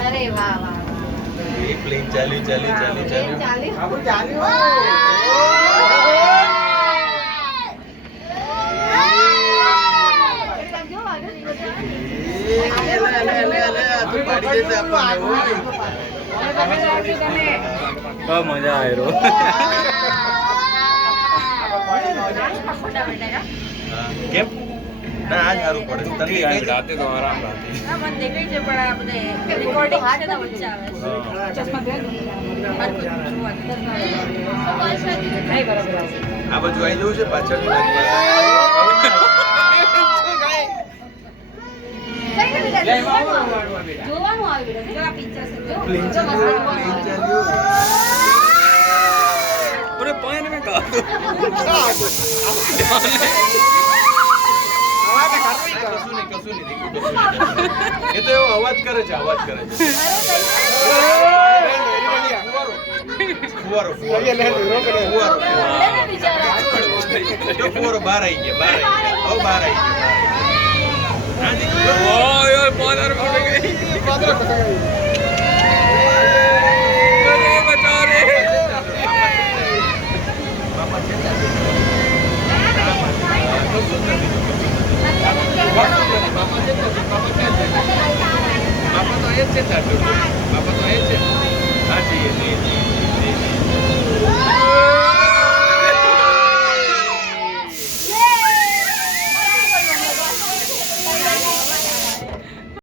અરે વાહ વાહ એ પ્લેન ચાલ્યું ચાલ્યું ચાલ્યું ચાલ્યું આપણું ચાલ્યું મજા આવ્યો કેમ ના આજ સારું પડે તને રાતે તો આરામ રાતે આ બાજુ આવી જવું છે પાછળ જોવાનું આવ્યું જો આ પિક્ચર છે અરે પાણી મેં કાઢો એ તો એવો અવાજ કરે છે ફુવારો બહાર આવી ગયા બહાર આવી બાપા તો એ જ છે